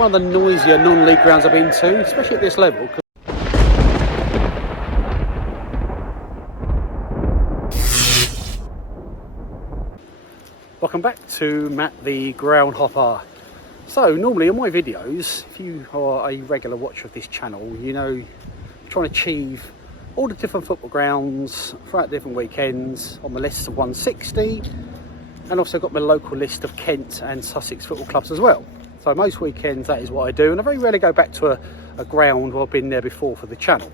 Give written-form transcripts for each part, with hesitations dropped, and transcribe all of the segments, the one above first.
one of the noisier non-league grounds I've been to, especially at this level. Welcome back to Matt the Ground Hopper. So normally in my videos, if you are a regular watcher of this channel, you know I'm trying to achieve all the different football grounds throughout different weekends on the list of 160, and also got my local list of Kent and Sussex football clubs as well. So most weekends that is what I do, and I very rarely go back to a ground where I've been there before for the channel.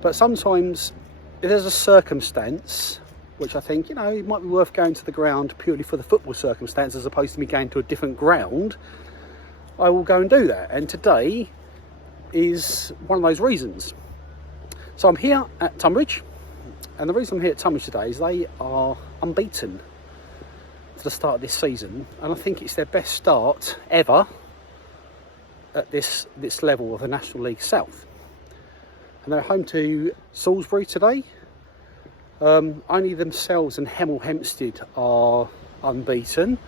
But sometimes if there's a circumstance which I think, you know, it might be worth going to the ground purely for the football circumstance as opposed to me going to a different ground, I will go and do that. And today is one of those reasons. So I'm here at Tonbridge, and the reason I'm here at Tonbridge today is they are unbeaten to the start of this season, and I think it's their best start ever at this level of the National League South. And they're home to Salisbury today. Only themselves and Hemel Hempstead are unbeaten.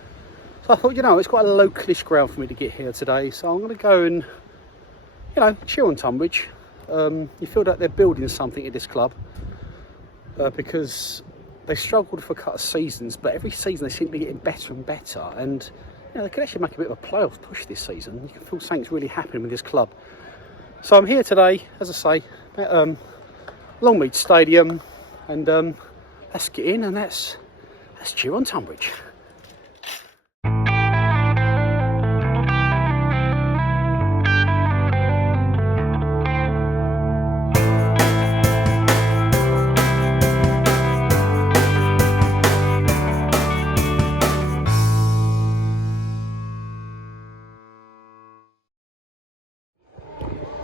So I thought, you know, it's quite a localish ground for me to get here today. So I'm going to go and, you know, cheer on Tonbridge. You feel that they're building something at this club because they struggled for a couple of seasons, but every season they seem to be getting better and better. And, you know, they could actually make a bit of a playoff push this season. You can feel something's really happening with this club. So I'm here today, as I say, at Longmead Stadium. And let's get in and let's cheer on Tonbridge.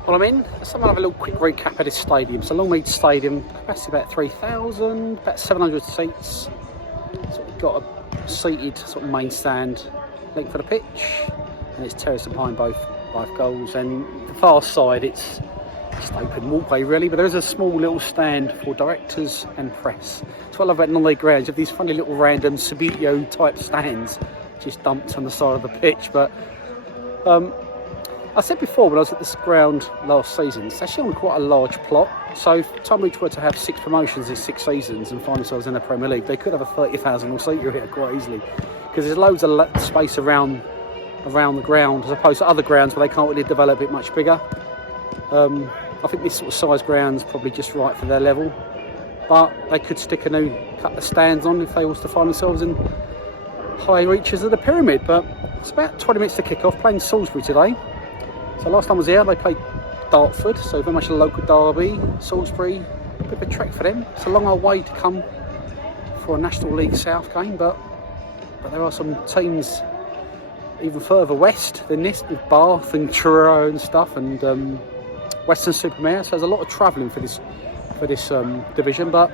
Well, I'm in. Let's have a little quick recap of this stadium. So Longmead Stadium, capacity about 3,000, about 700 seats. So we've got a seated sort of main stand linked for the pitch, and it's terraced behind both goals. And the far side, it's just open walkway really, but there is a small little stand for directors and press. That's what I love about non-league grounds. You have these funny little random Subbuteo type stands just dumped on the side of the pitch. But I said before when I was at this ground last season, it's actually on quite a large plot. So if Tonbridge were to have 6 promotions in 6 seasons and find themselves in the Premier League, they could have a 30,000 seat here quite easily, because there's loads of space around the ground as opposed to other grounds where they can't really develop it much bigger. I think this sort of size ground's probably just right for their level, but they could stick a new couple of stands on if they was to find themselves in high reaches of the pyramid. But it's about 20 minutes to kick off, playing Salisbury today. So last time I was here, they played Dartford, so very much a local derby. Salisbury, a bit of a trek for them. It's a long old way to come for a National League South game, but there are some teams even further west than this, with Bath and Truro and stuff, and Western-super-Mare. So there's a lot of travelling for this division, but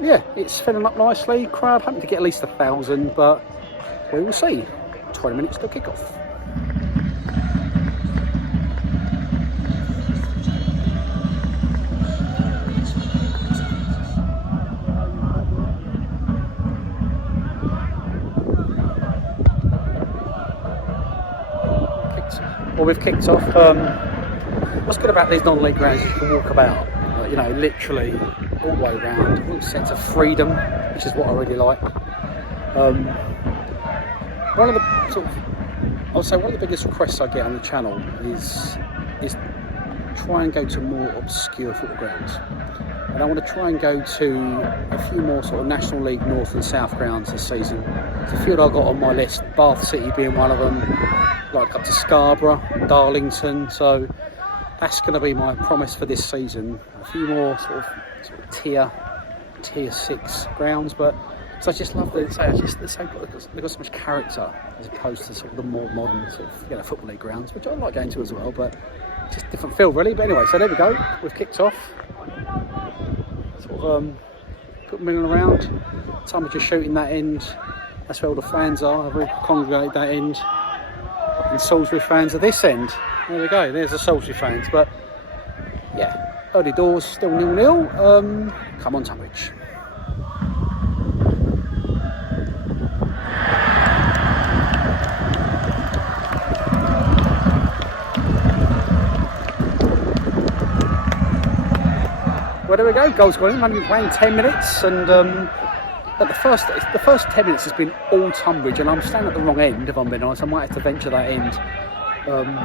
yeah, it's filling up nicely. Crowd hoping to get at least 1,000, but we will see. 20 minutes to kick off. Well, we've kicked off. What's good about these non-league grounds is you can walk about, you know, literally all the way around. A real sense of freedom, which is what I really like. One of the biggest requests I get on the channel is try and go to more obscure football grounds. And I want to try and go to a few more sort of National League North and South grounds this season. It's a few that I've got on my list, Bath City being one of them, like up to Scarborough, Darlington. So that's going to be my promise for this season. A few more sort of tier 6 grounds, but so I just love that. They've got so much character as opposed to sort of the more modern sort of, you know, football league grounds, which I like going to as well, but just different feel really. But anyway, so there we go. We've kicked off. Sort of put them in and around. Time of just shooting that end. That's where all the fans are. They've all congregated that end. And Salisbury fans are this end. There we go. There's the Salisbury fans. But yeah, early doors, still 0-0. Come on, Tonbridge. But there we go, goal's gone in. I've only been playing 10 minutes, and but the first 10 minutes has been all Tonbridge, and I'm standing at the wrong end, if I'm being honest. I might have to venture that end.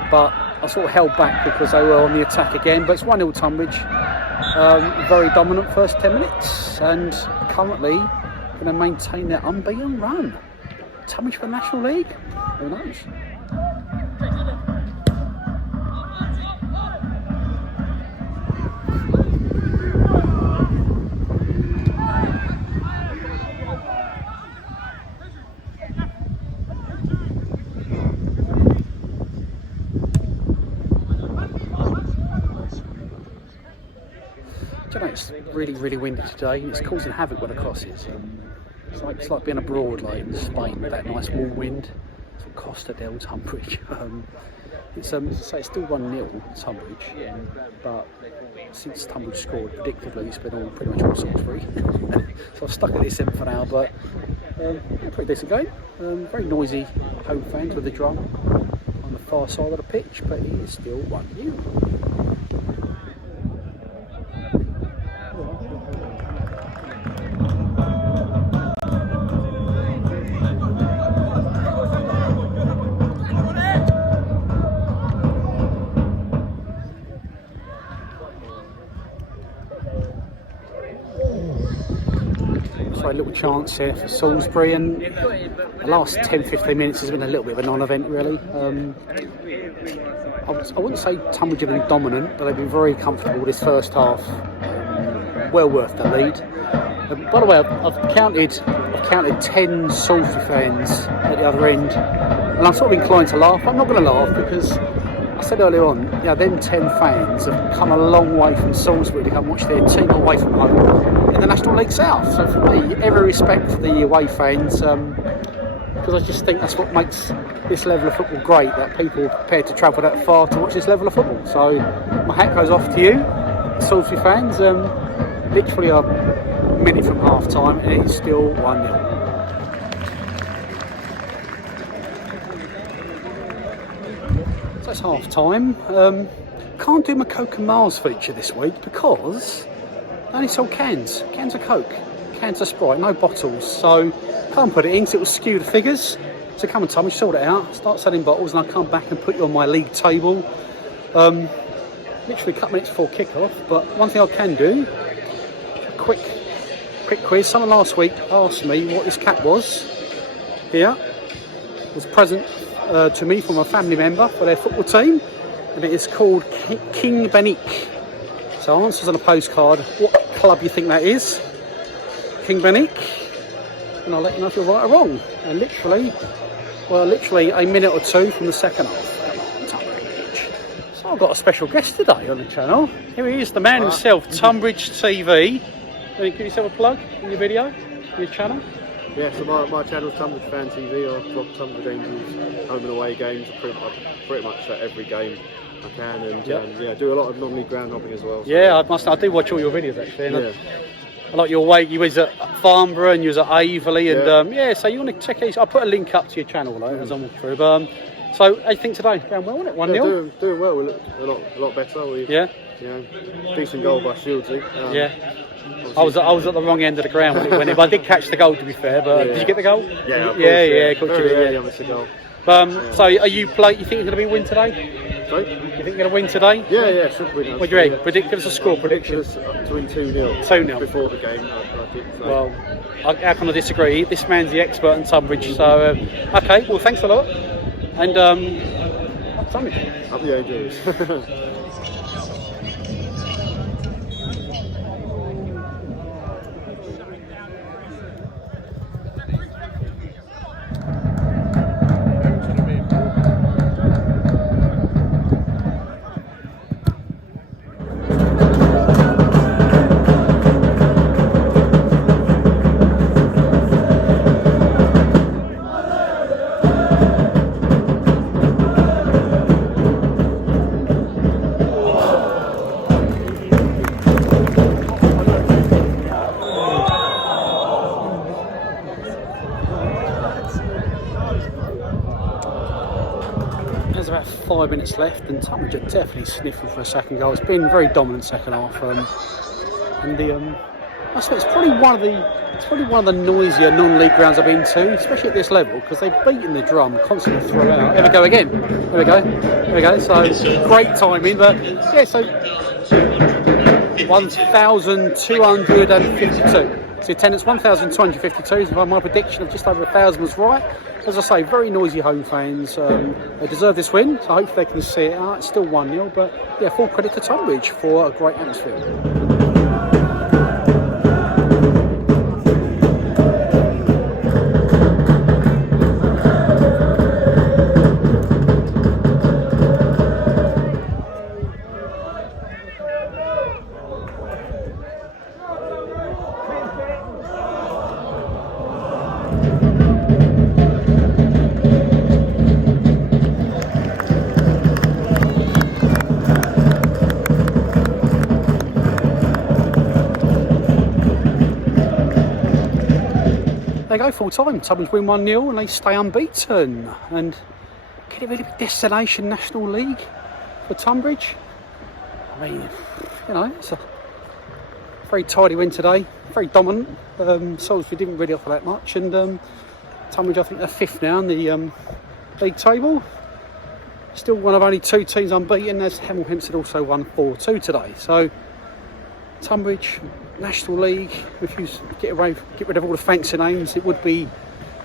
But I sort of held back because they were on the attack again. But it's 1-0 Tonbridge. Very dominant first 10 minutes, and currently going to maintain their unbeaten run. Tonbridge for the National League? Who knows? Do you know, it's really windy today. It's causing havoc with the crosses. It's like being abroad, like in Spain, with that nice warm wind. It's what Costa del Tonbridge. It's as I say, it's still 1-0 Tonbridge, but since Tonbridge scored, predictably, it's been all pretty much all Salisbury. So I've stuck at this end for now, but pretty decent game. Very noisy home fans with the drum on the far side of the pitch, but it is still 1-0. A little chance here for Salisbury, and the last 10-15 minutes has been a little bit of a non-event really. I wouldn't say Tonbridge have been dominant, but they've been very comfortable this first half. Well worth the lead. By the way, I've counted 10 Salisbury fans at the other end, and I'm sort of inclined to laugh. I'm not going to laugh because I said earlier on, you know, them 10 fans have come a long way from Salisbury to come watch their team away from home in the National League South. So for me, every respect for the away fans, because I just think that's what makes this level of football great, that people are prepared to travel that far to watch this level of football. So my hat goes off to you, Salisbury fans. Literally a minute from half time and it's still 1-0. That's half time. Can't do my Coke and Mars feature this week because I only sold cans of Coke, cans of Sprite, no bottles, so can't put it in because it will skew the figures. So come on Tommy, sort it out, start selling bottles and I'll come back and put you on my league table. Literally a couple minutes before kick-off, but one thing I can do, a quick quiz. Someone last week asked me what this cap was. Here, it was a present to me from a family member for their football team, and it is called King Benique. So answers on a postcard, what club you think that is, King Benique, and I'll let you know if you're right or wrong. And literally a minute or two from the second half. Tonbridge. So I've got a special guest today on the channel. Here he is, the man himself, Tonbridge TV. Give yourself a plug in your video, your channel. Yeah, so my channel's Tonbridge Fan TV. I drop Tonbridge Angels home and away games pretty much at every game I can, and yeah, do a lot of non-league ground hopping as well. So. Yeah, I do watch all your videos actually. And I like your way. You was at Farnborough and you was at Averley, and so you want to check these. I'll put a link up to your channel as I walk through. But so how do you think today? Going well, wasn't it? 1-0. Yeah, doing well. We look a lot better. Decent goal by Shieldsy. I was at the wrong end of the ground when it went in, but I did catch the goal to be fair. But did you get the goal? Yeah, I missed the goal. So are you think you're going to be win today? Sorry? You think you're going to win today? Yeah, should win. What do you reckon? Give us a score prediction. To win 2-0. 2-0 before the game. Well, how can I disagree? This man's the expert in Tonbridge. So okay, well thanks a lot, and Tonbridge. Up the Angels. There's about 5 minutes left and Tonbridge are definitely sniffing for a second goal. It's been a very dominant second half. and I suppose it's probably one of the noisier non-league grounds I've been to, especially at this level, because they've beaten the drum constantly throughout. Here we go again. There we go. There we go. So great timing, but yeah. So 1,252. So attendance 1,252. So my prediction of just over 1,000 was right. As I say, very noisy home fans. They deserve this win, so hopefully they can see it out. It's still 1-0, but yeah, full credit to Tonbridge for a great atmosphere. They go full time. Tonbridge win 1-0 and they stay unbeaten. And could it really be destination National League for Tonbridge? I mean, you know, it's a very tidy win today, very dominant. Salisbury didn't really offer that much, and Tonbridge, I think they're 5th now in the league table. Still one of only 2 teams unbeaten, as Hemel Hempstead also won 4-2 today. So Tonbridge, National League, if you get rid of all the fancy names, it would be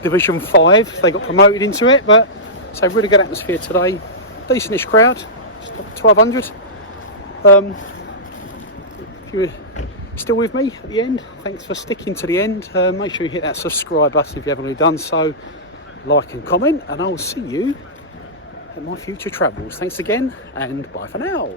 Division 5. They got promoted into it, but so really good atmosphere today. Decentish crowd, 1,200. If you were still with me at the end, thanks for sticking to the end. Make sure you hit that subscribe button if you haven't already done so. Like and comment, and I'll see you at my future travels. Thanks again, and bye for now.